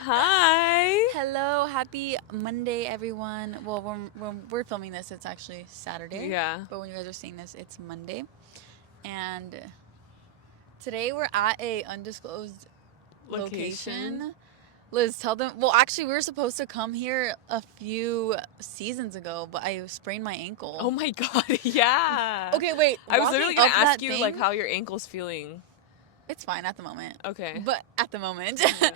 Hi. Hello, happy Monday, everyone. Well, when we're filming this, it's actually Saturday. Yeah. But when you guys are seeing this, it's Monday. And today we're at a undisclosed Location. location. Liz, tell them. Well, actually, we were supposed to come here a few seasons ago, but I sprained my ankle. Oh my god, yeah. Okay, wait. I was Walking literally gonna up ask that you thing, like how your ankle's feeling. it's fine at the moment. Okay. But at the moment, Yeah.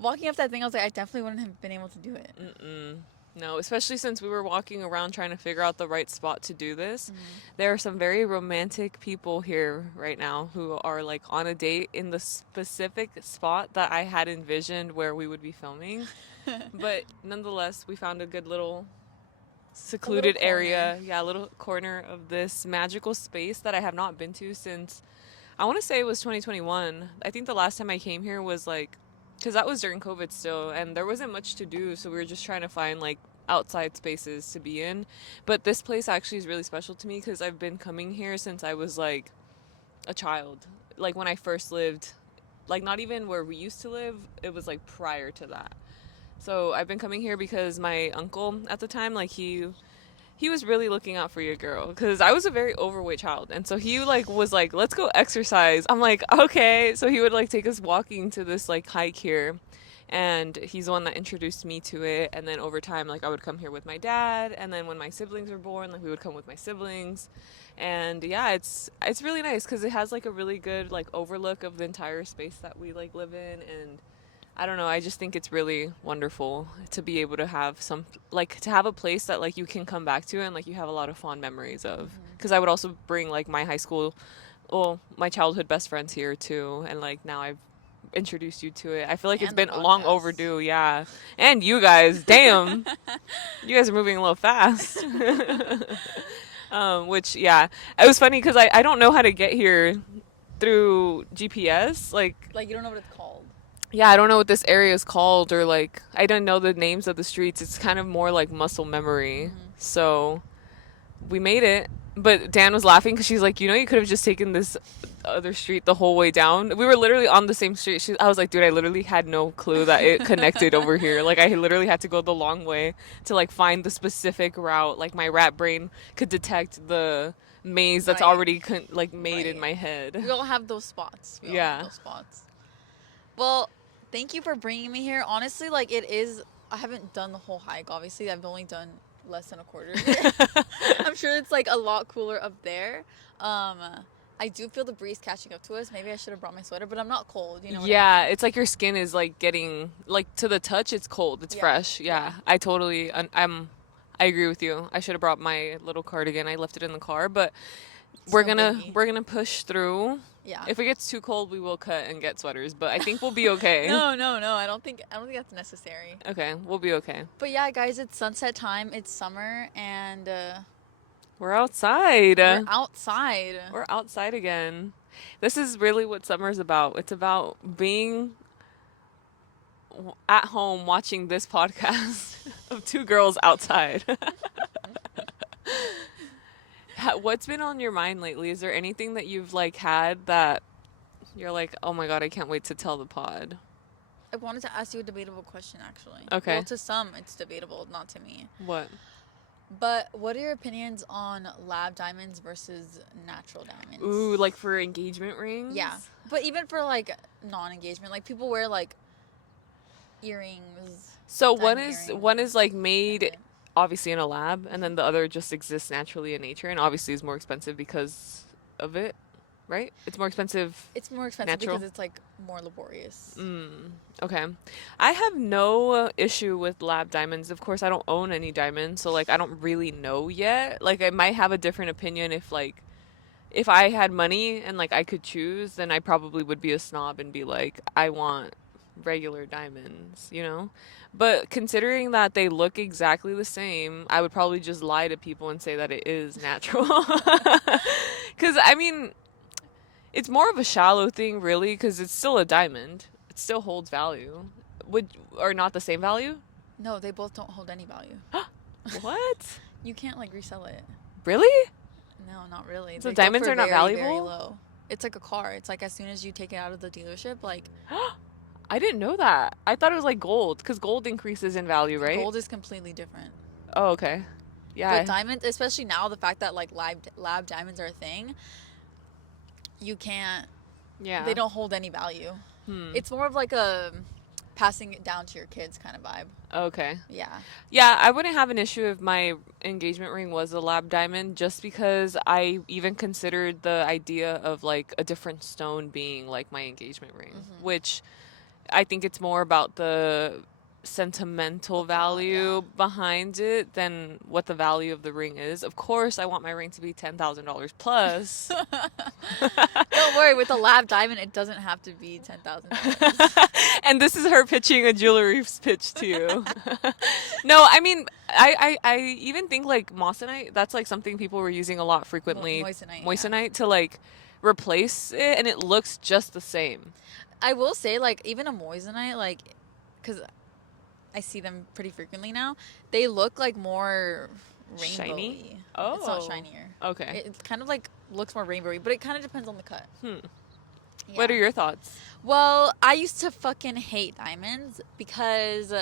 walking up that thing, I was like, I definitely wouldn't have been able to do it. No, especially since we were walking around trying to figure out the right spot to do this. There are some very romantic people here right now who are like on a date in the specific spot that I had envisioned where we would be filming. But nonetheless, we found a good little secluded area. Yeah, a little corner of this magical space that I have not been to since I want to say it was 2021. I think the last time I came here was like, because that was during COVID still, and there wasn't much to do, so we were just trying to find like outside spaces to be in. But this place actually is really special to me because I've been coming here since I was like a child. Like when I first lived, like not even where we used to live, it was like prior to that. So I've been coming here because my uncle at the time, like he was really looking out for your girl because I was a very overweight child, and so he like was like, let's go exercise. I'm like, okay. So he would like take us walking to this like hike here, and he's the one that introduced me to it. And then over time, like I would come here with my dad, and then when my siblings were born, like we would come with my siblings. And yeah, it's really nice because it has like a really good like overlook of the entire space that we like live in. And I don't know. I just think it's really wonderful to be able to have some, like, to have a place that, like, you can come back to and, like, you have a lot of fond memories of. Because I would also bring, like, my high school, well, my childhood best friends here, too. And, like, now I've introduced you to it. I feel like it's And the been long podcast. overdue, yeah. And you guys, damn. You guys are moving a little fast. Which, yeah. It was funny because I don't know how to get here through GPS. Like, Like, you don't know what it's called. yeah, I don't know what this area is called, or like I don't know the names of the streets. It's kind of more like muscle memory. So we made it, but Dan was laughing because she's like, you could have just taken this other street the whole way down. We were literally on the same street. I was like, dude, I literally had no clue that it connected over here. Like I literally had to go the long way to like find the specific route. Like my rat brain could detect the maze that's Right. already like made in Right. my head. We all have those spots. We all Yeah. have those spots. Well, thank you for bringing me here. Honestly, like it is. I haven't done the whole hike. Obviously, I've only done less than a quarter of it. I'm sure it's like a lot cooler up there. I do feel the breeze catching up to us. Maybe I should have brought my sweater, but I'm not cold. You know what Yeah, I mean? it's like your skin is like getting like to the touch. It's cold. It's Yeah, fresh. Yeah, yeah. I totally. I agree with you. I should have brought my little cardigan. I left it in the car, but It's we're no gonna biggie. we're gonna push through. Yeah. If it gets too cold, we will cut and get sweaters. But I think we'll be okay. No. I don't think that's necessary. Okay, we'll be okay. But yeah, guys, it's sunset time. It's summer, and We're outside. we're outside. We're outside again. This is really what summer's about. It's about being at home watching this podcast of two girls outside. What's been on your mind lately? Is there anything that you've like had that you're like, oh my god, I can't wait to tell the pod? I wanted to ask you a debatable question, actually. Okay. Well, to some, it's debatable, not to me. What? But what are your opinions on lab diamonds versus natural diamonds? Ooh, like for engagement rings? Yeah. But even for, like, non-engagement. Like, people wear, like, earrings. So diamond one is like earrings, made and obviously in a lab, and then the other just exists naturally in nature, and obviously is more expensive because of it, right? It's more expensive. it's more expensive Natural? because it's, like, more laborious. Okay. I have no issue with lab diamonds. Of course, I don't own any diamonds, so like I don't really know yet. Like I might have a different opinion if I had money and like I could choose, then I probably would be a snob and be like, I want regular diamonds. But considering that they look exactly the same, I would probably just lie to people and say that it is natural. Cuz I mean, it's more of a shallow thing really cuz it's still a diamond. It still holds value. Would or not the same value? No, they both don't hold any value. What? You can't, like, resell it. Really? No, not really. So They go diamonds for are not very, very valuable? low. It's like a car. It's like as soon as you take it out of the dealership, like, I didn't know that. I thought it was like gold because gold increases in value, right? Gold is completely different. Oh, okay. But Yeah. diamonds, especially now, the fact that like lab diamonds are a thing, you can't. They Yeah. don't hold any value. Hmm. It's more of like a passing it down to your kids kind of vibe. Okay. Yeah. Yeah, I wouldn't have an issue if my engagement ring was a lab diamond just because I even considered the idea of like a different stone being like my engagement ring, which I think it's more about the The sentimental thought, yeah. value behind it than what the value of the ring is. Of course, I want my ring to be $10,000 plus. Don't worry, with a lab diamond, it doesn't have to be $10,000. And this is her pitching a jewelry pitch to you. No, I mean, I even think like moissanite, that's like something people were using a lot frequently. Moissanite, yeah. Moissanite to like replace it, and it looks just the same. I will say, like, even a moissanite, like, because I see them pretty frequently now, they look like more rainbowy. Shiny? It's not Oh. shinier. Okay. It kind of like looks more rainbowy, but it kind of depends on the cut. Hmm. Yeah. What are your thoughts? Well, I used to fucking hate diamonds because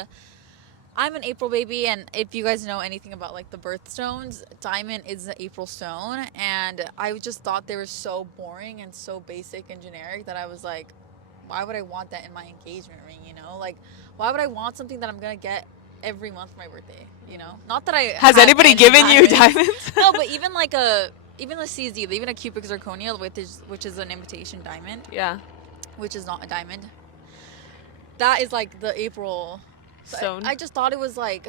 I'm an April baby, and if you guys know anything about like the birthstones, diamond is the April stone, and I just thought they were so boring and so basic and generic that I was like, why would I want that in my engagement ring? You know, like why would I want something that I'm gonna get every month for my birthday? You know, not that I Has have anybody any given you diamonds. diamonds? No, but even like even a CZ, even a cubic zirconia, which is an imitation diamond, Yeah. which is not a diamond. That is like the April. So Stone. I just thought it was like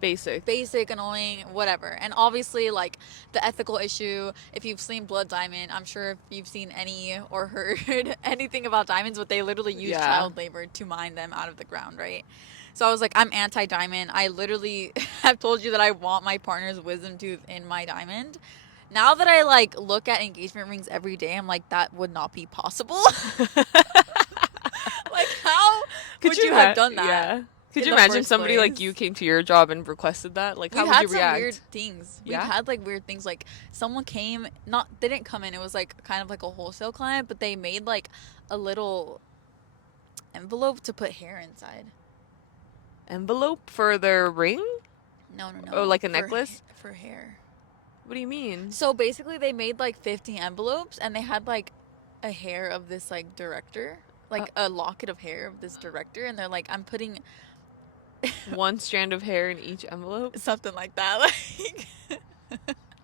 Basic, annoying, whatever. And obviously, like the ethical issue. If you've seen blood diamond, I'm sure if you've seen any or heard anything about diamonds, but they literally use child labor to mine them out of the ground, right? So I was like, I'm anti-diamond. I literally have told you that I want my partner's wisdom tooth in my diamond. Now that I like look at engagement rings every day, I'm like, that would not be possible. Like, how would you have done that? Yeah. Could in you the imagine first somebody like place? you came to your job and requested that? Like, how We've would you had some react? weird things. We've Yeah? had like weird things. Like someone came, not they didn't come in. It was like kind of like a wholesale client, but they made like a little envelope to put hair inside. Envelope for their ring? No, no, no. Oh, like a For necklace? for hair. What do you mean? So basically, they made like 50 envelopes, and they had like a hair of this like director, like a locket of hair of this director, and they're like, I'm putting One strand of hair in each envelope? something like that. Like,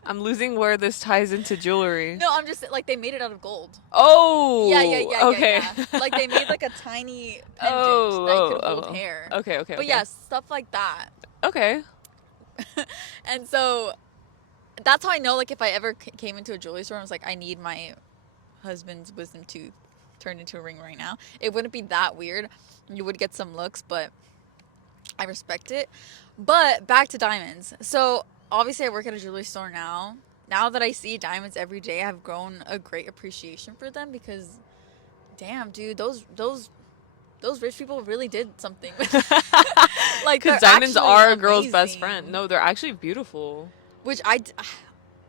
I'm losing where this ties into jewelry. no, I'm just like they made it out of gold. Oh! Yeah. Okay. Like they made like a tiny pendant that could hold hair. Okay. But yeah, stuff like that. Okay. And so that's how I know, like, if I ever came into a jewelry store and was like, I need my husband's wisdom tooth turned into a ring right now, it wouldn't be that weird. You would get some looks, but I respect it. But back to diamonds. So obviously I work at a jewelry store now. Now that I see diamonds every day, I've grown a great appreciation for them because, damn, dude, those rich people really did something. Like, because they're diamonds actually are a girl's best amazing. friend. No, they're actually beautiful. Which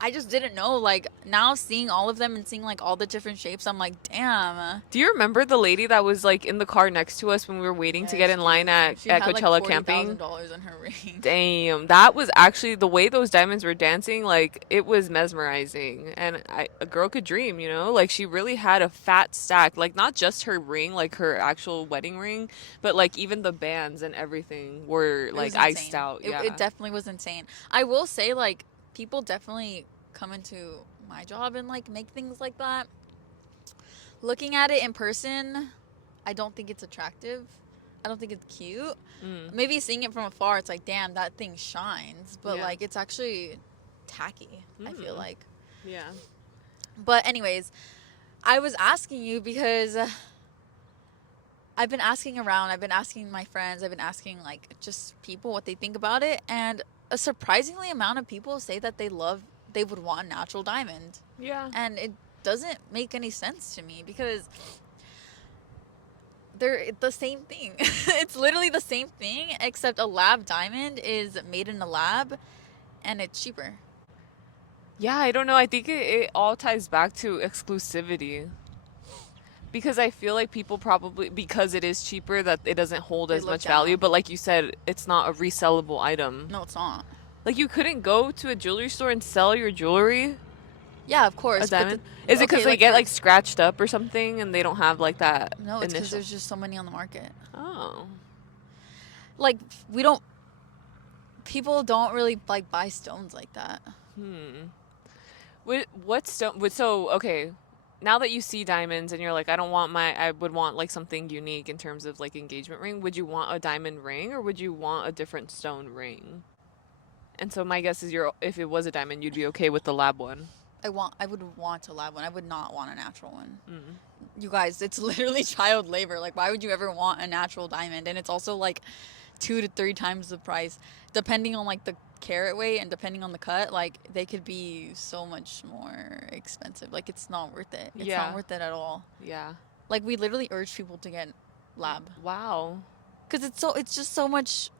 I just didn't know. Like, now seeing all of them and seeing like all the different shapes, I'm like, damn. Do you remember the lady that was like in the car next to us when we were waiting to get in line at Coachella like camping? $40,000 on her ring. Damn, that was actually the way those diamonds were dancing. Like, it was mesmerizing, and a girl could dream, you know. Like, she really had a fat stack. Like, not just her ring, like her actual wedding ring, but like even the bands and everything were like iced out. Yeah, It definitely was insane. I will say, like, people definitely come into my job and like make things like that. Looking at it in person, I don't think it's attractive. I don't think it's cute. Maybe seeing it from afar, it's like, damn, that thing shines. But Yeah. like, it's actually tacky, I feel like. yeah. But anyways, I was asking you because I've been asking around. I've been asking my friends. I've been asking like just people what they think about it, and a surprisingly amount of people say that they would want a natural diamond. Yeah. And it doesn't make any sense to me because they're the same thing. It's literally the same thing, except a lab diamond is made in a lab and it's cheaper. Yeah, I don't know. I think it all ties back to exclusivity. Because I feel like people probably, because it is cheaper, that it doesn't hold They as look much value. down. But like you said, it's not a resellable item. No, it's not. Like you couldn't go to a jewelry store and sell your jewelry, Yeah, of a course, but diamond. Is it because okay, they like get for like scratched up or something and they don't have like that no, it's because initial? there's just so many on the market. Oh. Like we don't, people don't really like buy stones like that. What stone? So okay, now that you see diamonds and you're like, I would want like something unique in terms of like engagement ring. Would you want a diamond ring or would you want a different stone ring? And so my guess is if it was a diamond, you'd be okay with the lab one. I would want a lab one. I would not want a natural one. You guys, it's literally child labor. Like, why would you ever want a natural diamond? And it's also like 2 to 3 times the price, depending on like the carat weight and depending on the cut. Like, they could be so much more expensive. Like, it's not worth it. It's not worth it at all. Yeah. Like, we literally urge people to get lab. Wow. Because it's just so much.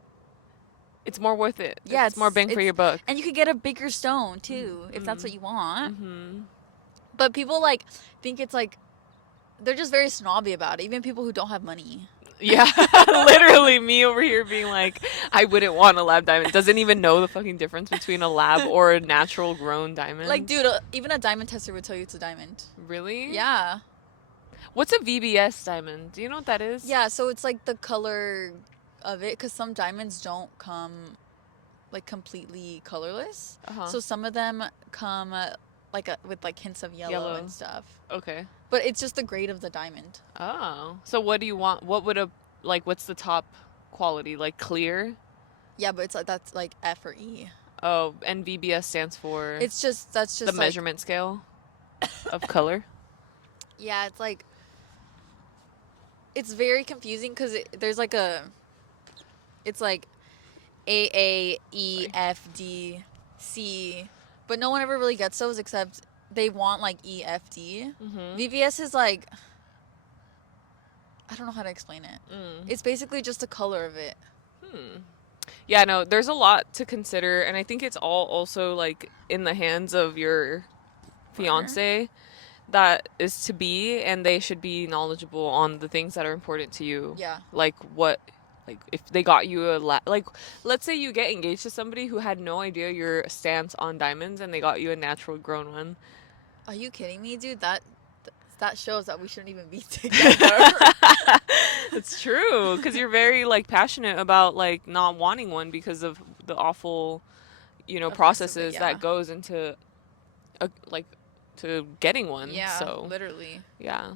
It's more worth it. Yeah, it's more bang for your buck. And you could get a bigger stone too, if that's what you want. But people like think it's like they're just very snobby about it. Even people who don't have money. Yeah, literally me over here being like, I wouldn't want a lab diamond. Doesn't even know the fucking difference between a lab or a natural grown diamond. Like, dude, even a diamond tester would tell you it's a diamond. Really? Yeah. What's a VBS diamond? Do you know what that is? Yeah, so it's like the color of it, because some diamonds don't come like completely colorless. So some of them come with like hints of yellow and stuff. Okay. But it's just the grade of the diamond. Oh. So what do you want? What's the top quality? Like clear? Yeah, but it's like that's like F or E. Oh, and VBS stands for? That's just the like, measurement scale of color? Yeah, it's like, it's very confusing because there's like it's like A, E, F, D, C, but no one ever really gets those except they want like E, F, D. VBS is like, I don't know how to explain it. It's basically just the color of it. Yeah, no, there's a lot to consider, and I think it's all also like in the hands of your fiance that is to be, and they should be knowledgeable on the things that are important to you. Yeah. Like if they got you like, let's say you get engaged to somebody who had no idea your stance on diamonds and they got you a natural grown one. Are you kidding me, dude? That shows that we shouldn't even be together. It's true, because you're very like passionate about like not wanting one because of the awful, processes that goes into to getting one. Yeah, so literally. Yeah.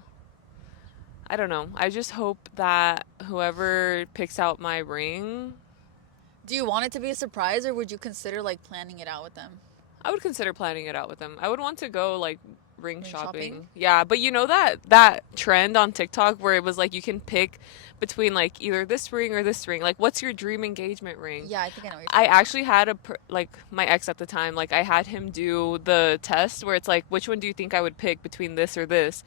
I don't know. I just hope that whoever picks out my ring. Do you want it to be a surprise, or would you consider like planning it out with them? I would consider planning it out with them. I would want to go like ring shopping. Yeah, but you know that trend on TikTok where it was like you can pick between like either this ring or this ring. Like, what's your dream engagement ring? Yeah, I think I know what you're I talking about. actually had my ex at the time, like I had him do the test where it's like, which one do you think I would pick between this or this?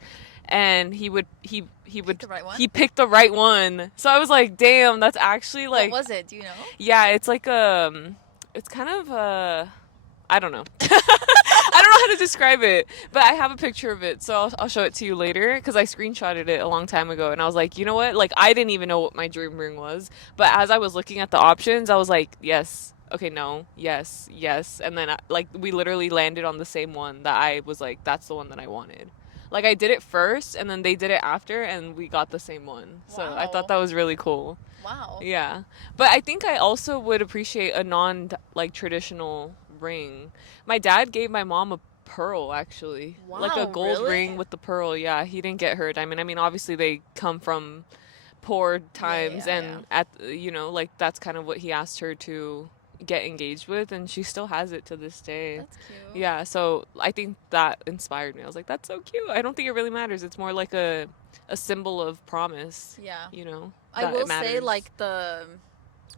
And he Pick the right one? he picked the right one. So I was like, damn, that's actually like, What was it? Do you know? yeah, it's like it's kind of I don't know. I don't know how to describe it, but I have a picture of it, so I'll show it to you later because I screenshotted it a long time ago, and I was like, you know what? Like, I didn't even know what my dream ring was, but as I was looking at the options, I was like, yes, okay, no, yes, yes, and then we literally landed on the same one that I was like, that's the one that I wanted. Like, I did it first, and then they did it after, and we got the same one. So I thought that was really cool. Wow. Yeah, but I think I also would appreciate a traditional ring. My dad gave my mom a pearl, actually. Wow, like a gold really? ring with the pearl. Yeah, he didn't get her a diamond. I mean, obviously they come from poor times, and like that's kind of what he asked her to get engaged with, and she still has it to this day. That's cute. Yeah, so I think that inspired me. I was like, that's so cute. I don't think it really matters. It's more like a symbol of promise. Yeah. I will say, like, the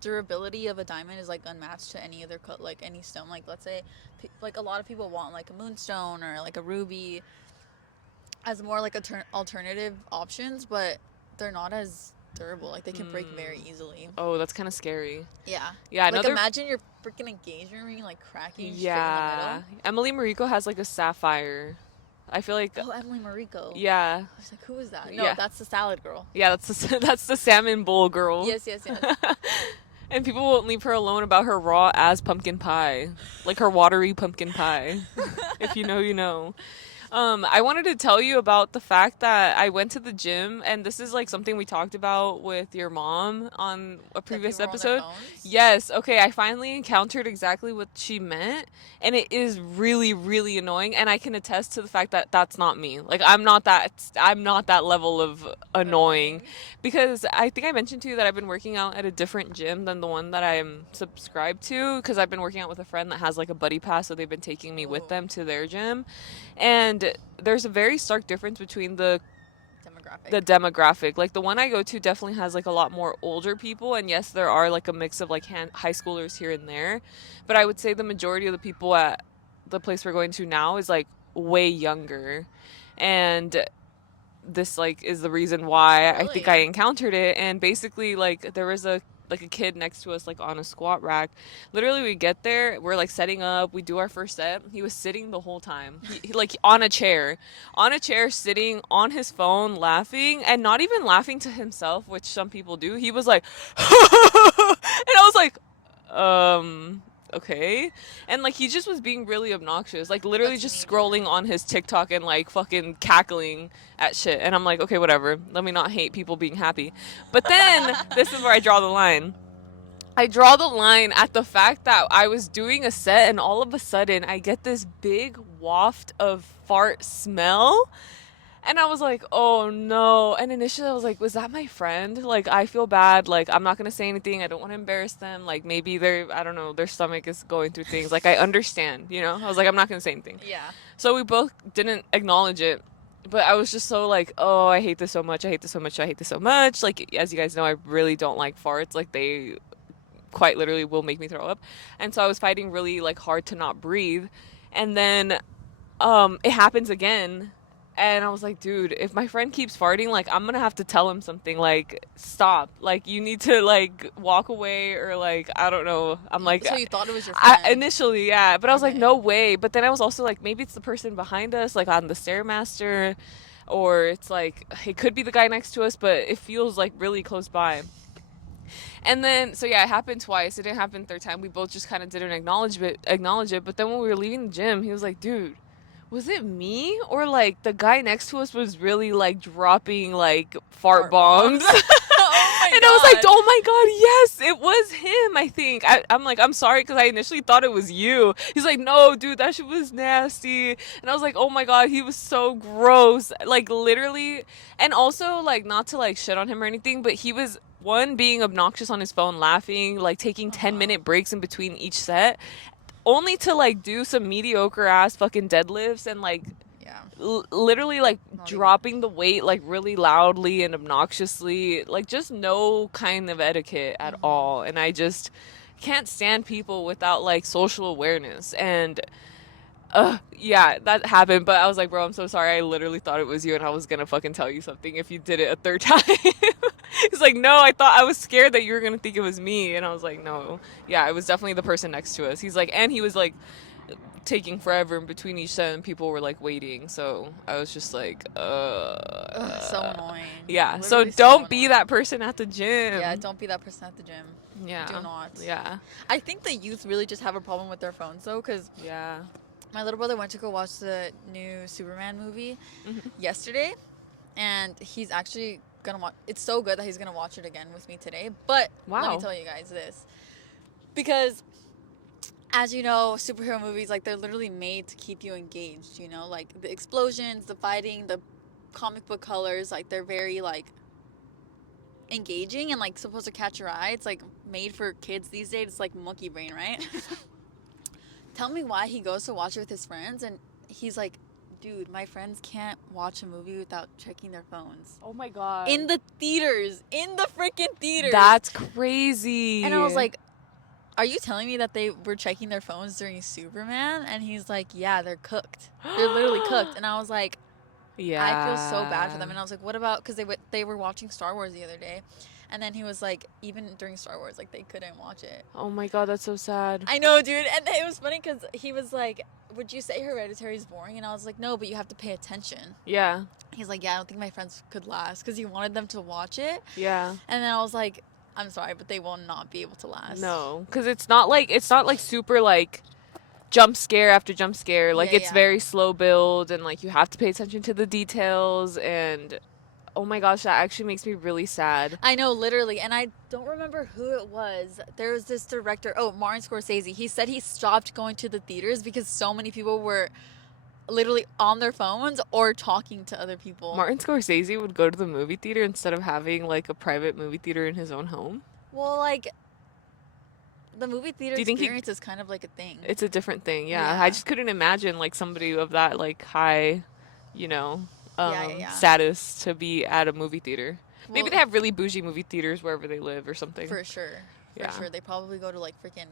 durability of a diamond is like unmatched to any other like any stone. Like, let's say like a lot of people want like a moonstone or like a ruby as more like alternative options, but they're not as durable. Like, they can break very easily. Oh, that's kind of scary. Yeah. Yeah. Like, imagine your freaking engagement ring like cracking straight in the middle. Emily Mariko has like a sapphire I feel like, Oh, Emily Mariko. yeah. I was like, who is that? No, Yeah. that's the salad girl. Yeah, that's the salmon bowl girl. Yes, yes, yes. And people won't leave her alone about her raw as pumpkin pie. Like her watery pumpkin pie. If you know, you know. I wanted to tell you about the fact that I went to the gym, and this is like something we talked about with your mom on a previous people were on their episode. phones? Yes, okay, I finally encountered exactly what she meant, and it is really, really annoying, and I can attest to the fact that that's not me. Like I'm not that level of annoying. Because I think I mentioned to you that I've been working out at a different gym than the one that I'm subscribed to, because I've been working out with a friend that has like a buddy pass, so they've been taking me with them to their gym. And there's a very stark difference between the demographic. Like the one I go to definitely has like a lot more older people, and yes, there are like a mix of like high schoolers here and there, but I would say the majority of the people at the place we're going to now is like way younger. And this like is the reason why I think I encountered it. And basically like there was a kid next to us like on a squat rack. Literally we get there, we're like setting up, we do our first set. He was sitting the whole time. He like on a chair sitting on his phone laughing, and not even laughing to himself, which some people do. He was like and I was like okay. And like he just was being really obnoxious, like literally just scrolling on his TikTok and like fucking cackling at shit. And I'm like, okay, whatever, let me not hate people being happy. But then this is where I draw the line. I draw the line at the fact that I was doing a set, and all of a sudden I get this big waft of fart smell. And I was like, oh no. And initially I was like, was that my friend? Like, I feel bad. Like, I'm not going to say anything. I don't want to embarrass them. Like, maybe I don't know, their stomach is going through things. Like, I understand, you know? I was like, I'm not going to say anything. Yeah. So we both didn't acknowledge it. But I was just so like, oh, I hate this so much. I hate this so much. I hate this so much. Like, as you guys know, I really don't like farts. Like, they quite literally will make me throw up. And so I was fighting really, like, hard to not breathe. And then it happens again. And I was like, dude, if my friend keeps farting, like, I'm going to have to tell him something. Like, stop. Like, you need to, like, walk away, or, like, I don't know. I'm like... So you thought it was your friend? Initially, yeah. But I was like, no way. But then I was also like, maybe it's the person behind us, like, on the Stairmaster. Or it's like, it could be the guy next to us, but it feels, like, really close by. And then, so yeah, it happened twice. It didn't happen the third time. We both just kind of didn't acknowledge it. But then when we were leaving the gym, he was like, dude, was it me, or like the guy next to us was really like dropping like fart bombs? Oh my and God. I was like, oh my God, yes, it was him, I think. I'm like, I'm sorry, because I initially thought it was you. He's like, no, dude, that shit was nasty. And I was like, oh my God, he was so gross. Like, literally. And also, like, not to like shit on him or anything, but he was, one, being obnoxious on his phone, laughing, like taking 10-minute breaks in between each set, only to like do some mediocre ass fucking deadlifts, and like literally like dropping the weight like really loudly and obnoxiously, like just no kind of etiquette at all. And I just can't stand people without like social awareness. And yeah, that happened. But I was like, bro, I'm so sorry, I literally thought it was you, and I was gonna fucking tell you something if you did it a third time. He's like, no, I was scared that you were gonna think it was me. And I was like, no, yeah, it was definitely the person next to us. He's like, and he was like taking forever in between each set, and people were like waiting. So I was just like, so annoying. Yeah, Literally so don't be that person at the gym. Yeah, don't be that person at the gym. Yeah, do not. Yeah, I think the youth really just have a problem with their phones though, because my little brother went to go watch the new Superman movie yesterday, and he's actually gonna watch. It's so good that he's gonna watch it again with me today. But let me tell you guys this, because as you know, superhero movies, like, they're literally made to keep you engaged. You know, like the explosions, the fighting, the comic book colors, like they're very like engaging and like supposed to catch your eye. It's like made for kids these days. It's like monkey brain, right? Tell me why he goes to watch it with his friends, and he's like, dude, my friends can't watch a movie without checking their phones. Oh my God. In the theaters. In the freaking theaters. That's crazy. And I was like, are you telling me that they were checking their phones during Superman? And he's like, yeah, they're cooked. They're literally cooked. And I was like, yeah, I feel so bad for them. And I was like, what about, because they were watching Star Wars the other day. And then he was like, even during Star Wars, like they couldn't watch it. Oh my god, that's so sad. I know, dude. And it was funny because he was like, would you say Hereditary is boring? And I was like, no, but you have to pay attention. Yeah. He's like, yeah, I don't think my friends could last because he wanted them to watch it. Yeah. And then I was like, I'm sorry, but they will not be able to last. No, because it's not like super like jump scare after jump scare. Like it's very slow build, and like you have to pay attention to the details. And oh my gosh, that actually makes me really sad. I know, literally. And I don't remember who it was. There was this director, Martin Scorsese. He said he stopped going to the theaters because so many people were literally on their phones or talking to other people. Martin Scorsese would go to the movie theater instead of having like a private movie theater in his own home. Well, like the movie theater experience is kind of like a thing. It's a different thing, yeah. I just couldn't imagine like somebody of that like high, you know, status to be at a movie theater. Well, maybe they have really bougie movie theaters wherever they live or something. For sure. For sure. They probably go to like freaking...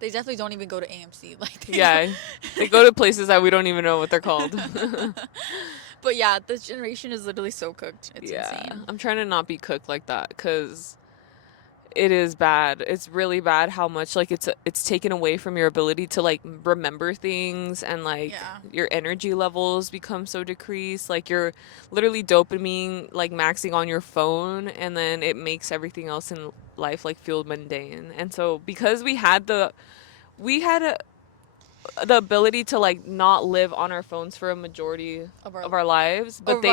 They definitely don't even go to AMC. Like they go to places that we don't even know what they're called. But yeah, this generation is literally so cooked. It's insane. I'm trying to not be cooked like that because it is bad. It's really bad how much like it's taken away from your ability to like remember things, and like your energy levels become so decreased. Like you're literally dopamine like maxing on your phone, and then it makes everything else in life like feel mundane. And so because we had the ability to like not live on our phones for a majority of our lives, but of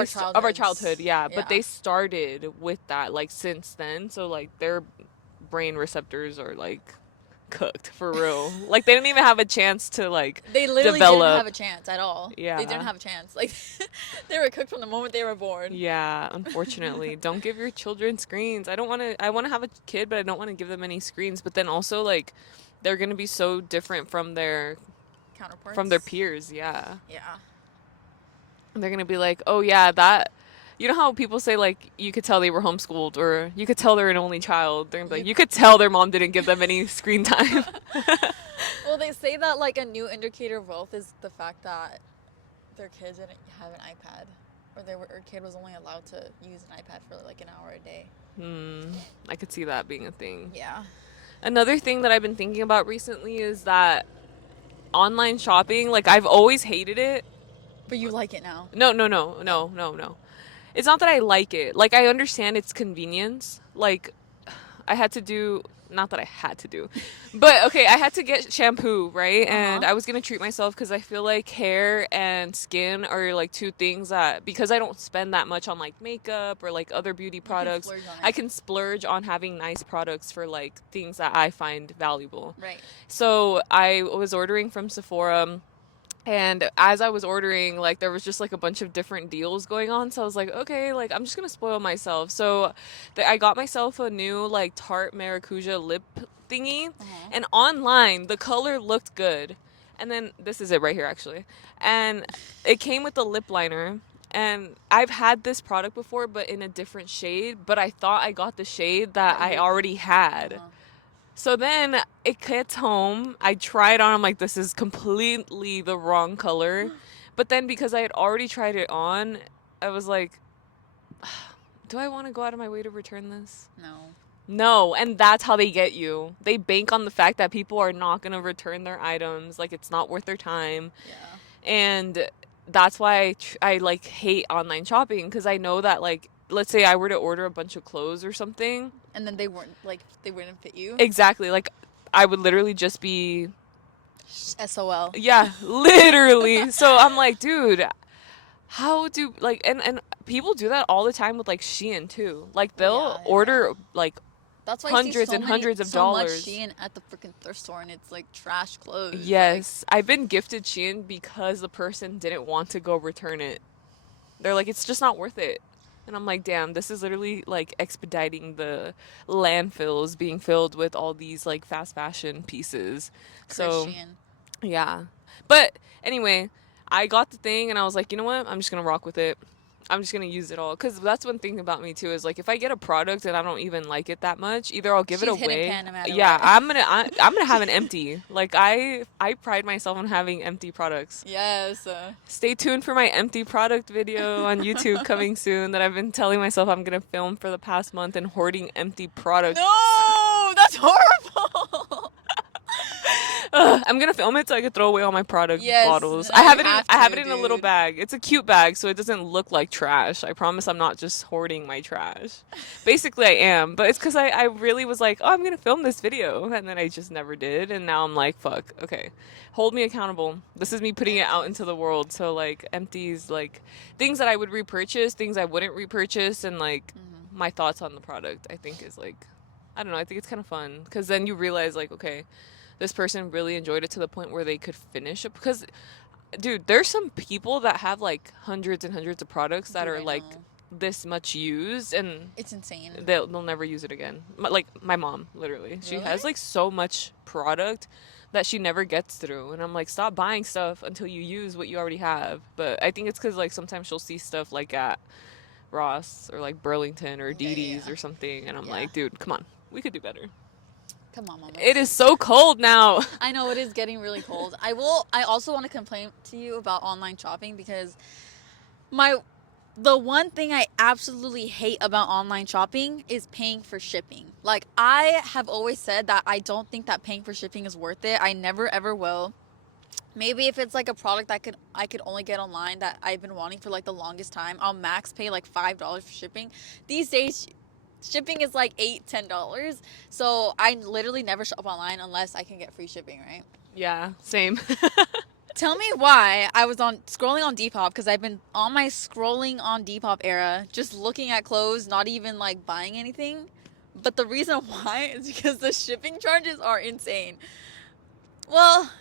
our childhood, but they started with that like since then. So like their brain receptors are like cooked for real. Like they didn't even have a chance to like they literally develop. Didn't have a chance at all. Yeah, they didn't have a chance. Like they were cooked from the moment they were born. Yeah, unfortunately. Don't give your children screens. I want to have a kid, but I don't want to give them any screens. But then also like they're gonna be so different from their counterparts, from their peers. Yeah and they're gonna be like, oh yeah, that, you know how people say like you could tell they were homeschooled, or you could tell they're an only child. They're like, you could tell their mom didn't give them any screen time. Well, they say that like a new indicator of wealth is the fact that their kids didn't have an iPad, or their kid was only allowed to use an iPad for like an hour a day. I could see that being a thing. Yeah. Another thing that I've been thinking about recently is that online shopping, like I've always hated it. But you like it now? No. It's not that I like it. Like, I understand its convenience. Like, I had to do... Not that I had to do. But, okay, I had to get shampoo, right? And I was going to treat myself because I feel like hair and skin are, like, two things that... Because I don't spend that much on, like, makeup or, like, other beauty products. I can splurge on having nice products for, like, things that I find valuable. Right. So, I was ordering from Sephora... And as I was ordering, like, there was just, like, a bunch of different deals going on. So I was like, okay, like, I'm just going to spoil myself. So I got myself a new, like, Tarte Maracuja lip thingy. And online, the color looked good. And then, this is it right here, actually. And it came with a lip liner. And I've had this product before, but in a different shade. But I thought I got the shade that I already had. So then it gets home, I try it on, I'm like, this is completely the wrong color. But then because I had already tried it on, I was like, do I want to go out of my way to return this? No, and that's how they get you. They bank on the fact that people are not going to return their items, like it's not worth their time. Yeah. And that's why I like hate online shopping, because I know that like, let's say I were to order a bunch of clothes or something. And then they wouldn't fit you? Exactly. Like, I would literally just be... SOL. Yeah, literally. So I'm like, dude, how do... Like, and people do that all the time with, like, Shein, too. Like, they'll order, like, that's why hundreds and hundreds of dollars. So much Shein at the freaking thrift store, and it's, like, trash clothes. Yes. Like, I've been gifted Shein because the person didn't want to go return it. They're like, it's just not worth it. And I'm like, damn, this is literally, like, expediting the landfills being filled with all these, like, fast fashion pieces. So, yeah. But, anyway, I got the thing, and I was like, you know what? I'm just going to rock with it. I'm just gonna use it all, because that's one thing about me too, is like if I get a product and I don't even like it that much, either I'll give it She's hidden away. pan no matter Yeah, what. I'm gonna have an empty. Like I pride myself on having empty products. Yes. Stay tuned for my empty product video on YouTube coming soon, that I've been telling myself I'm gonna film for the past month, and hoarding empty products. No, that's horrible. I'm gonna film it so I could throw away all my product Yes, bottles. no, you have I have to, it in a little dude. bag. It's a cute bag, so it doesn't look like trash. I promise I'm not just hoarding my trash. Basically, I am, but it's because I really was like, oh, I'm gonna film this video, and then I just never did, and now I'm like, fuck, okay, hold me accountable. This is me putting it out into the world. So like empties, like things that I would repurchase, things I wouldn't repurchase, and like my thoughts on the product. I think is like, I don't know. I think it's kind of fun, because then you realize like, okay, this person really enjoyed it to the point where they could finish it. Because, dude, there's some people that have like hundreds and hundreds of products that Dude, are I like know. this much used, and It's insane. they'll never use it again. Like my mom, literally, she Really? has like so much product that she never gets through, and I'm like, stop buying stuff until you use what you already have. But I think it's because like sometimes she'll see stuff like at Ross or like Burlington or Yeah, Dee yeah. or something, and I'm Yeah. like, dude, come on, we could do better. Come on, mama. It is so cold now. I know it is getting really cold. I also want to complain to you about online shopping, because the one thing I absolutely hate about online shopping is paying for shipping. Like, I have always said that I don't think that paying for shipping is worth it. I never ever will. Maybe if it's like a product that I could only get online that I've been wanting for like the longest time, I'll max pay like $5 for shipping. These days shipping is like $8-10. So I literally never shop online unless I can get free shipping, right? Yeah, same. Tell me why I was on scrolling on Depop, because I've been on my scrolling on Depop era, just looking at clothes, not even like buying anything. But the reason why is because the shipping charges are insane. Well,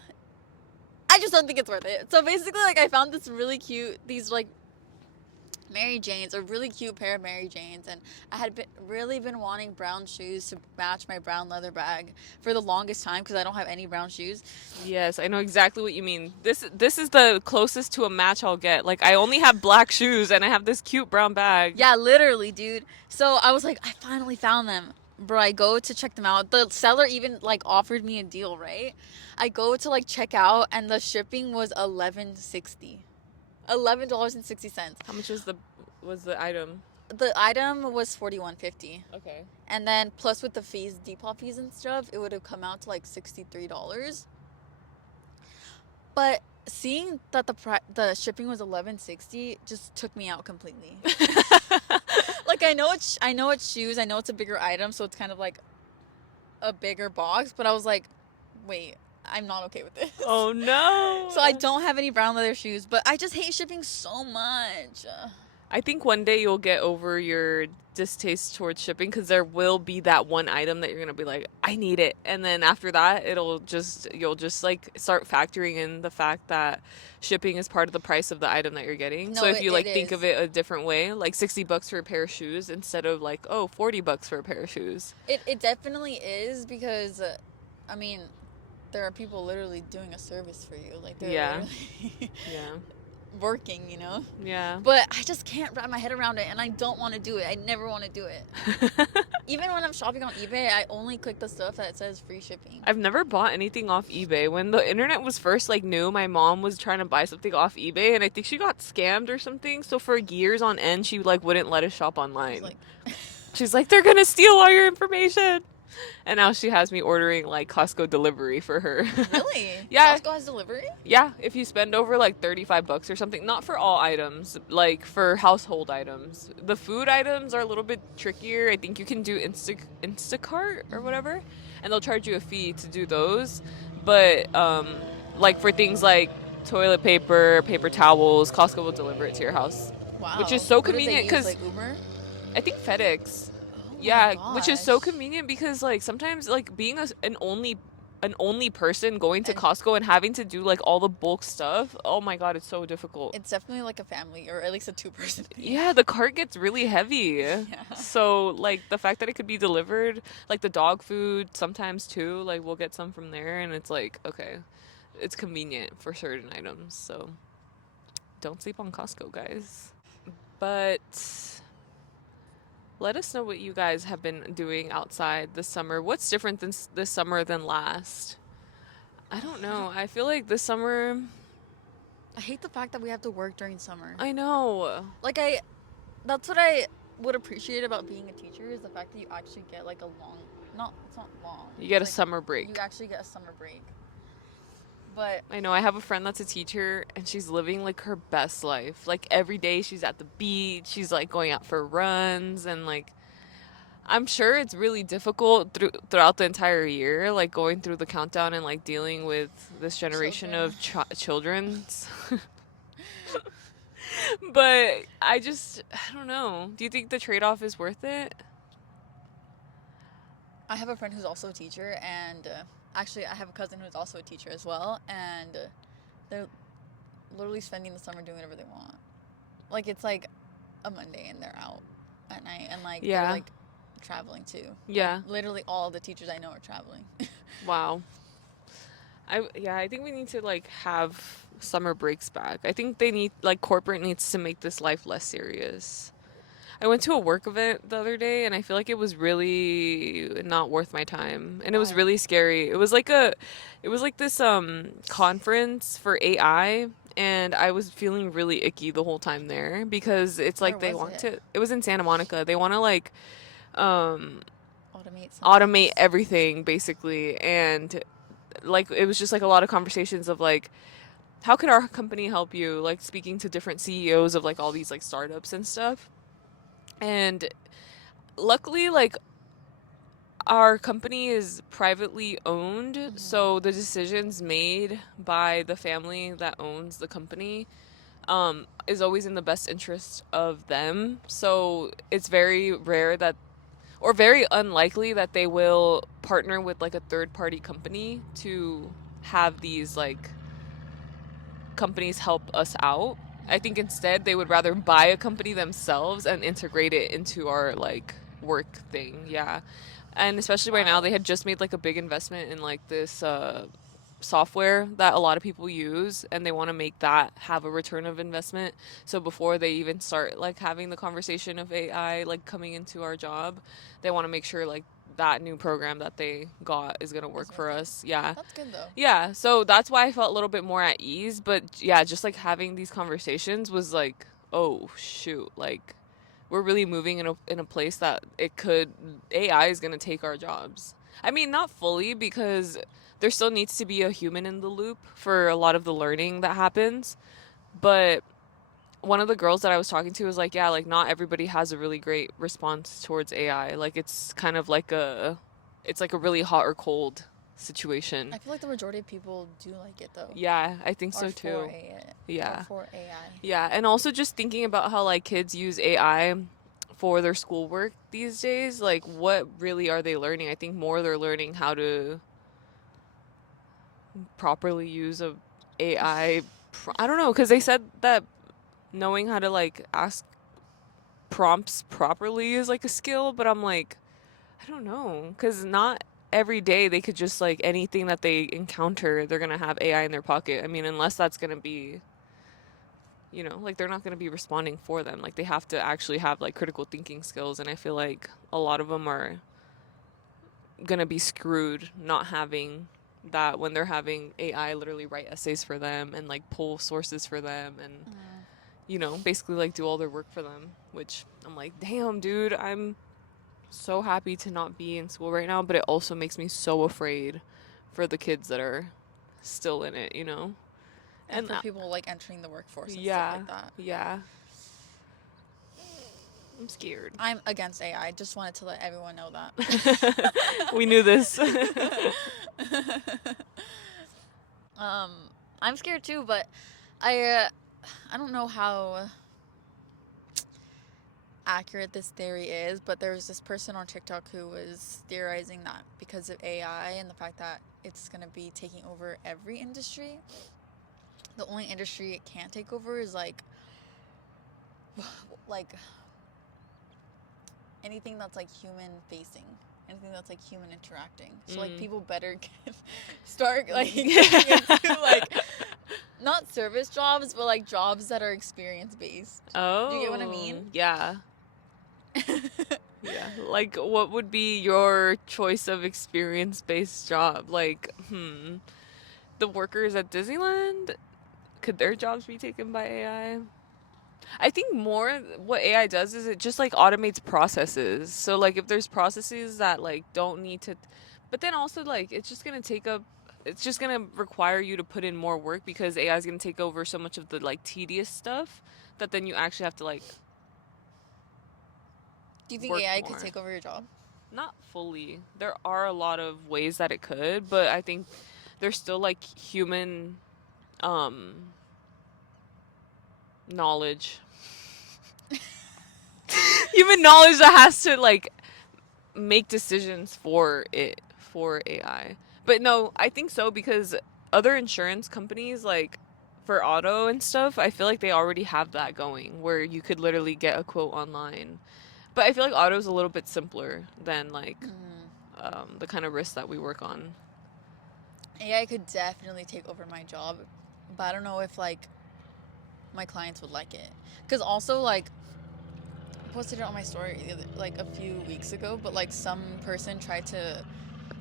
I just don't think it's worth it. So basically, like, I found these like Mary Janes, a really cute pair of Mary Janes, and I had really been wanting brown shoes to match my brown leather bag for the longest time, because I don't have any brown shoes. Yes, I know exactly what you mean. This is the closest to a match I'll get. Like I only have black shoes and I have this cute brown bag. Yeah, literally, dude. So I was like, I finally found them. Bro, I go to check them out. The seller even like offered me a deal, right? I go to like check out, and the shipping was $11.60. How much was the item? The item was $41.50. Okay. And then plus with the fees, Depop fees and stuff, it would have come out to like $63. But seeing that the shipping was $11.60 just took me out completely. Like, I know it's shoes, I know it's a bigger item, so it's kind of like a bigger box, but I was like, wait, I'm not okay with this. Oh no. So I don't have any brown leather shoes, but I just hate shipping so much. I think one day you'll get over your distaste towards shipping, because there will be that one item that you're gonna be like, I need it, and then after that you'll just like start factoring in the fact that shipping is part of the price of the item that you're getting. No, so if you like think is. of it a different way, like $60 for a pair of shoes instead of like, oh, $40 for a pair of shoes. It definitely is, because I mean, there are people literally doing a service for you, like they're literally Yeah. working, you know. Yeah. But I just can't wrap my head around it, and I don't want to do it. I never want to do it. Even when I'm shopping on eBay, I only click the stuff that says free shipping. I've never bought anything off eBay. When the internet was first like new, my mom was trying to buy something off eBay, and I think she got scammed or something. So for years on end, she like wouldn't let us shop online. She's like, they're gonna steal all your information. And now she has me ordering like Costco delivery for her. Really? Yeah. Costco has delivery? Yeah, if you spend over like $35 or something, not for all items, like for household items. The food items are a little bit trickier. I think you can do Instacart or whatever, and they'll charge you a fee to do those. But like for things like toilet paper, paper towels, Costco will deliver it to your house. Wow. Which is so What do they convenient, use, because like Uber? I think FedEx. Oh Yeah, my which is so gosh. convenient, because like sometimes like being an only person going to And- Costco and having to do like all the bulk stuff, oh my god, it's so difficult. It's definitely like a family, or at least a two-person thing. Yeah, the cart gets really heavy. So like the fact that it could be delivered, like the dog food sometimes too, like we'll get some from there, and it's like, okay, it's convenient for certain items. So don't sleep on Costco, guys. But let us know what you guys have been doing outside this summer. What's different this summer than last? I don't know. I feel like this summer, I hate the fact that we have to work during summer. I know. Like, that's what I would appreciate about being a teacher, is the fact that you actually get like a long, it's not long. You get a Like, summer break. You actually get a summer break. But I know. I have a friend that's a teacher, and she's living like her best life. Like every day she's at the beach, she's like going out for runs, and like I'm sure it's really difficult throughout the entire year, like going through the countdown and like dealing with this generation of children's. But I don't know. Do you think the trade-off is worth it? I have a friend who's also a teacher, and actually I have a cousin who's also a teacher as well, and they're literally spending the summer doing whatever they want. Like, it's like a Monday and they're out at night, and like they're like traveling too. Yeah. Like, literally all the teachers I know are traveling. Wow. I think we need to like have summer breaks back. I think corporate needs to make this life less serious. I went to a work event the other day, and I feel like it was really not worth my time, and it was really scary. It was like this conference for AI, and I was feeling really icky the whole time there, because it's like it was in Santa Monica. They want to like automate everything basically, and like it was just like a lot of conversations of like, how could our company help you, like speaking to different CEOs of like all these like startups and stuff. And luckily, like, our company is privately owned, so the decisions made by the family that owns the company is always in the best interest of them. So it's very rare or very unlikely that they will partner with like a third-party company to have these like companies help us out. I think instead they would rather buy a company themselves and integrate it into our like work thing. Yeah. And especially right now, they had just made like a big investment in like this software that a lot of people use, and they want to make that have a return of investment. So before they even start like having the conversation of AI like coming into our job, they want to make sure like that new program that they got is gonna work for us. Yeah. That's good though. Yeah, so that's why I felt a little bit more at ease. But yeah, just like having these conversations was like, oh shoot, like we're really moving in a place that AI is gonna take our jobs. I mean, not fully, because there still needs to be a human in the loop for a lot of the learning that happens. But one of the girls that I was talking to was like, yeah, like not everybody has a really great response towards AI. Like it's kind of like it's like a really hot or cold situation. I feel like the majority of people do like it though. Yeah, I think so too. For AI. Yeah, and also just thinking about how like kids use AI for their schoolwork these days, like what really are they learning? I think more they're learning how to properly use a AI. I don't know, because they said that knowing how to like ask prompts properly is like a skill, but I'm like, I don't know, because not every day they could just like anything that they encounter, they're gonna have AI in their pocket. I mean, unless that's gonna be, like they're not gonna be responding for them. Like they have to actually have like critical thinking skills, and I feel like a lot of them are gonna be screwed not having that when they're having AI literally write essays for them and like pull sources for them and basically like do all their work for them, which I'm like, damn, dude, I'm so happy to not be in school right now, but it also makes me so afraid for the kids that are still in it, And for people like entering the workforce and stuff like that. Yeah. I'm scared. I'm against AI. I just wanted to let everyone know that. We knew this. I'm scared too, but I don't know how accurate this theory is, but there was this person on TikTok who was theorizing that because of AI and the fact that it's going to be taking over every industry, the only industry it can't take over is like anything that's like human facing, anything that's like human interacting. So like people better start like getting into like not service jobs, but like jobs that are experience based. Oh. Do you get what I mean? Yeah. Yeah. Like, what would be your choice of experience-based job? Like, the workers at Disneyland, could their jobs be taken by AI? I think more what AI does is it just like automates processes. So like if there's processes that like don't need to, but then also like it's just gonna require you to put in more work because AI is gonna take over so much of the like tedious stuff that then you actually have to like Do you think work AI more. could take over your job? Not fully. There are a lot of ways that it could, but I think there's still like human um knowledge. Human knowledge that has to like make decisions for AI. But no, I think so because other insurance companies like for auto and stuff, I feel like they already have that going where you could literally get a quote online. But I feel like auto is a little bit simpler than like the kind of risk that we work on. AI could definitely take over my job, but I don't know if like my clients would like it. Because also like I posted it on my story like a few weeks ago, but like some person tried to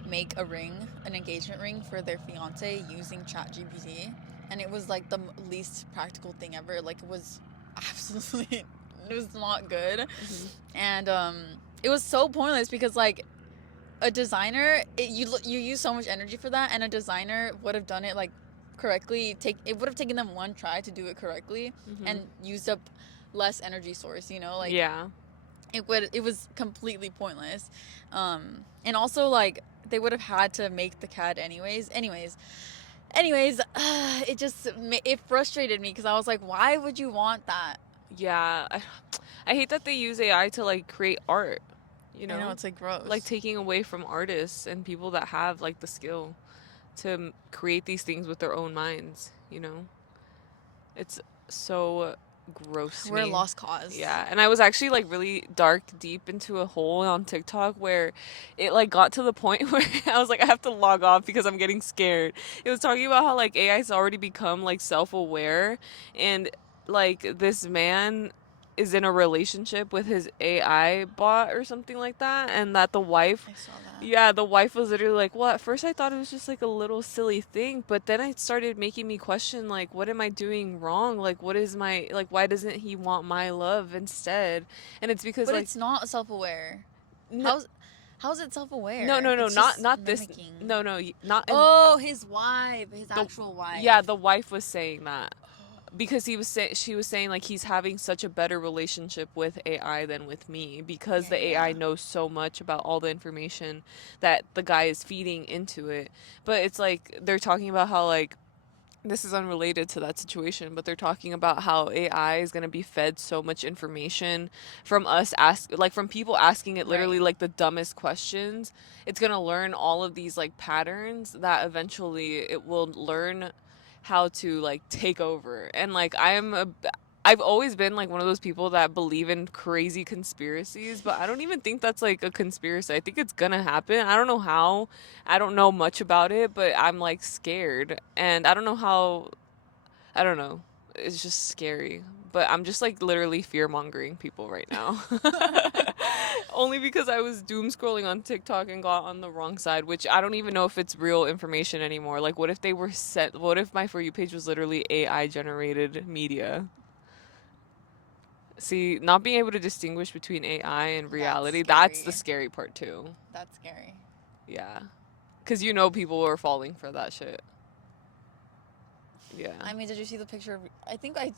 make a ring, an engagement ring for their fiance using ChatGPT, and it was like the least practical thing ever. Like it was absolutely, it was not good, and it was so pointless because like a designer, you use so much energy for that, and a designer would have done it like correctly. It would have taken them one try to do it correctly, and used up less energy source. You know, like Yeah. it was completely pointless, and also like they would have had to make the CAD anyways. It frustrated me because I was like, why would you want that? Yeah. I hate that they use AI to like create art, you I know, know? it's like gross. Like taking away from artists and people that have like the skill to create these things with their own minds, you know? It's so gross to We're a me. lost cause. Yeah, and I was actually like really deep into a hole on TikTok where it like got to the point where I was like, I have to log off because I'm getting scared. It was talking about how like AI's already become like self-aware, and like this man is in a relationship with his AI bot or something like that, and that the wife, I saw that. yeah, the wife was literally like, well, at first I thought it was just like a little silly thing, but then it started making me question, like, what am I doing wrong? Like, what is my, like, why doesn't he want my love instead? And it's because, But like, it's not self-aware. no, How's it self-aware? no, It's just not this, mimicking. no, not in Oh, his wife, his the, actual wife. yeah, the wife was saying that. Because she was saying like he's having such a better relationship with AI than with me because the AI knows so much about all the information that the guy is feeding into it. But it's like they're talking about how like this is unrelated to that situation, but they're talking about how AI is going to be fed so much information from from people asking it literally like the dumbest questions. It's going to learn all of these like patterns that eventually it will learn how to like take over. And like I've always been like one of those people that believe in crazy conspiracies, but I don't even think that's like a conspiracy. I think it's gonna happen. I don't know how. I don't know much about it, but I'm like scared. And I don't know how. I don't know. It's just scary. But I'm just like literally fear mongering people right now. Only because I was doom scrolling on TikTok and got on the wrong side, which I don't even know if it's real information anymore. Like, what if they were set? What if my For You page was literally AI generated media? See, not being able to distinguish between AI and reality, that's the scary part too. That's scary. Yeah. Because you know people are falling for that shit. Yeah. I mean, did you see the picture? I think I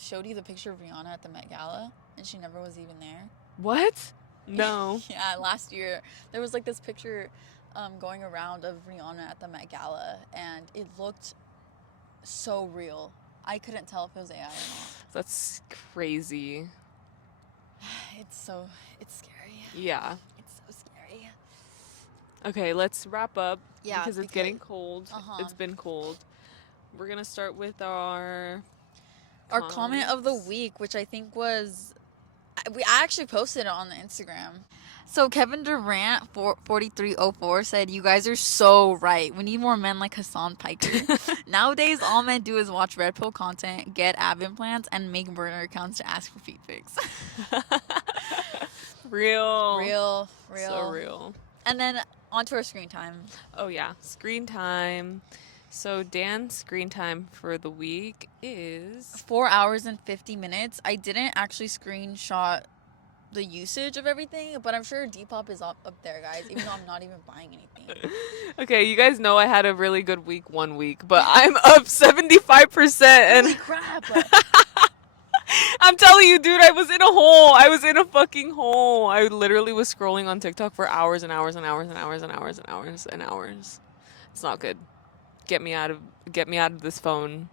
showed you the picture of Rihanna at the Met Gala, and she never was even there. What? No. Yeah, last year there was like this picture going around of Rihanna at the Met Gala, and it looked so real. I couldn't tell if it was AI or not. That's crazy. It's scary. Yeah. It's so scary. Okay, let's wrap up. Yeah, because it's getting cold. It's been cold. We're gonna start with our comment of the week, which I think was I actually posted it on the Instagram. So Kevin Durant 4304 said, "You guys are so right. We need more men like Hassan Piker. Nowadays, all men do is watch red pill content, get ab implants, and make burner accounts to ask for feet pics." Real. Real. So real. And then onto our screen time. Oh, yeah. Screen time. So Dan's screen time for the week is 4 hours and 50 minutes. I didn't actually screenshot the usage of everything, but I'm sure Depop is up there, guys, even though I'm not even buying anything. Okay, you guys know I had a really good week 1 week, but I'm up 75% and Holy crap. I'm telling you, dude, I was in a hole. I was in a fucking hole. I literally was scrolling on TikTok for hours and hours and hours and hours and hours and hours and hours. It's not good. Get me out of this phone.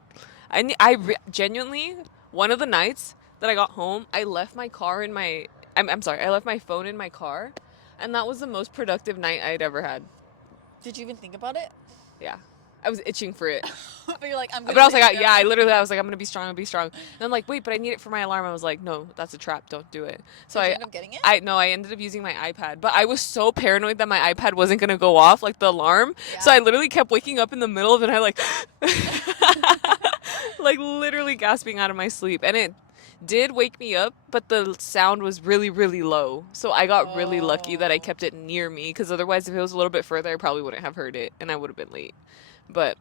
Genuinely, one of the nights that I got home, I left my car in my I'm sorry, I left my phone in my car, and that was the most productive night I'd ever had. Did you even think about it? Yeah. I was itching for it. But you're like, I'm gonna But I was like, I was like, I'm gonna be strong, And I'm like, wait, but I need it for my alarm. I was like, no, that's a trap. Don't do it. So Did you end up getting it? I ended up using my iPad. But I was so paranoid that my iPad wasn't gonna go off, like the alarm. Yeah. So I literally kept waking up in the middle of it. And I like, like literally gasping out of my sleep. And it did wake me up, but the sound was really, really low. So I got really lucky that I kept it near me. Because otherwise, if it was a little bit further, I probably wouldn't have heard it. And I would have been late. But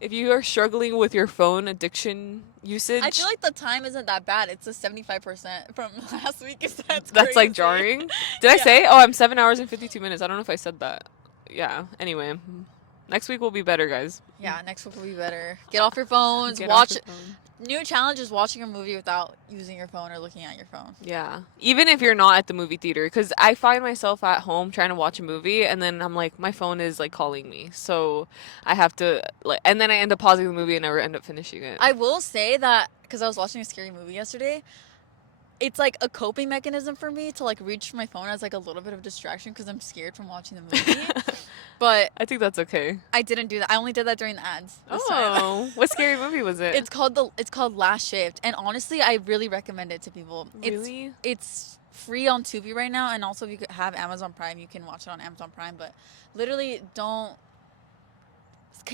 if you are struggling with your phone addiction usage, I feel like the time isn't that bad. It's a 75% from last week. If that's like crazy. jarring. Did I say? Oh, I'm 7 hours and 52 minutes. I don't know if I said that. Yeah. Anyway, next week will be better, guys. Yeah, next week will be better. Get off your phones. Get watch. off your phone. New challenge is watching a movie without using your phone or looking at your phone. Yeah. Even if you're not at the movie theater, because I find myself at home trying to watch a movie, and then I'm like, my phone is like calling me, so I have to like, and then I end up pausing the movie and never end up finishing it. I will say that because I was watching a scary movie yesterday, it's like a coping mechanism for me to like reach for my phone as like a little bit of distraction because I'm scared from watching the movie. But I think that's okay. I didn't do that. I only did that during the ads. This time. What scary movie was it? It's called Last Shift, and honestly, I really recommend it to people. Really? It's free on Tubi right now, and also if you could have Amazon Prime, you can watch it on Amazon Prime. But literally, don't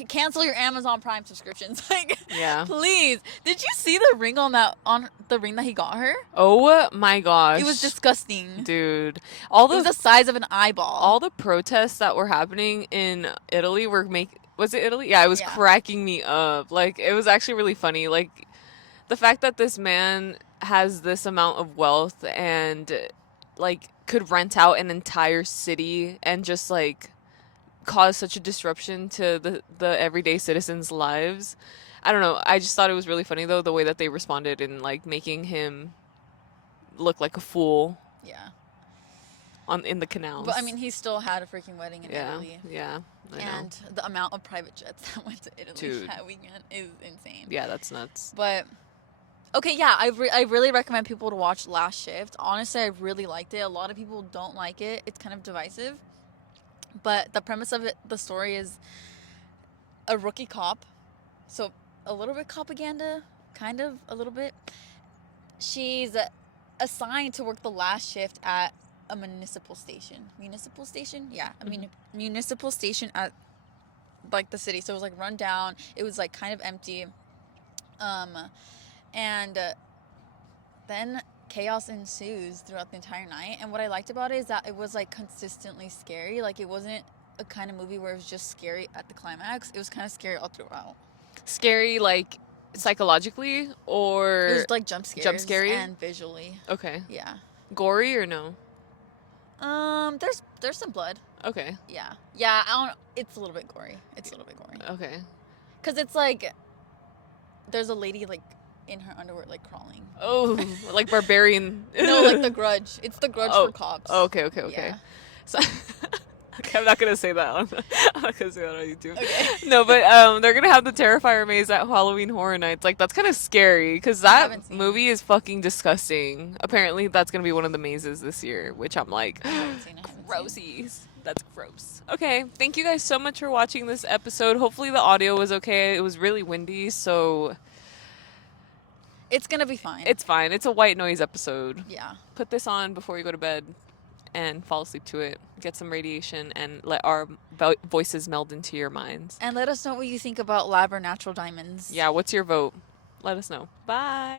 cancel your Amazon Prime subscriptions. Like, yeah, please. Did you see the ring on the ring that he got her? Oh my gosh, It was disgusting, dude. It was the size of an eyeball. All the protests that were happening in Italy was it Italy? Yeah, it was cracking me up. Like, it was actually really funny. Like, the fact that this man has this amount of wealth and like could rent out an entire city and just like cause such a disruption to the everyday citizens' lives. I don't know. I just thought it was really funny though, the way that they responded in like making him look like a fool. Yeah. In the canals. But I mean, he still had a freaking wedding in Italy. Yeah. I know. And the amount of private jets that went to Italy Dude. that weekend is insane. Yeah, that's nuts. But okay, yeah, I really recommend people to watch Last Shift. Honestly, I really liked it. A lot of people don't like it. It's kind of divisive. But the premise of it, the story is a rookie cop. So a little bit propaganda, kind of a little bit. She's assigned to work the last shift at a municipal station. Municipal station? Yeah. I mean, municipal station at like the city. So it was like run down. It was like kind of empty. And then chaos ensues throughout the entire night. And what I liked about it is that it was like consistently scary. Like, it wasn't a kind of movie where it was just scary at the climax. It was kind of scary all throughout. Scary, like psychologically, or it was like jump scares and visually. Okay. Yeah. Gory or no? There's some blood. Okay. Yeah. Yeah. It's a little bit gory. Okay. Because it's like there's a lady like in her underwear like crawling. Oh, like Barbarian. No, like The Grudge. It's The Grudge for cops. Oh, okay. Yeah. So, okay, I'm not gonna say that on. I'm not gonna say that on YouTube. Okay. No, but they're gonna have the Terrifier maze at Halloween Horror Nights. Like, that's kind of scary because that movie is fucking disgusting. Apparently, that's gonna be one of the mazes this year, which I'm like, grossies. That's gross. Okay, thank you guys so much for watching this episode. Hopefully, the audio was okay. It was really windy, so it's gonna be fine. It's fine. It's a white noise episode. Yeah. Put this on before you go to bed. and fall asleep to it. Get some radiation and let our voices meld into your minds. And let us know what you think about lab or natural diamonds. Yeah, what's your vote? Let us know. Bye.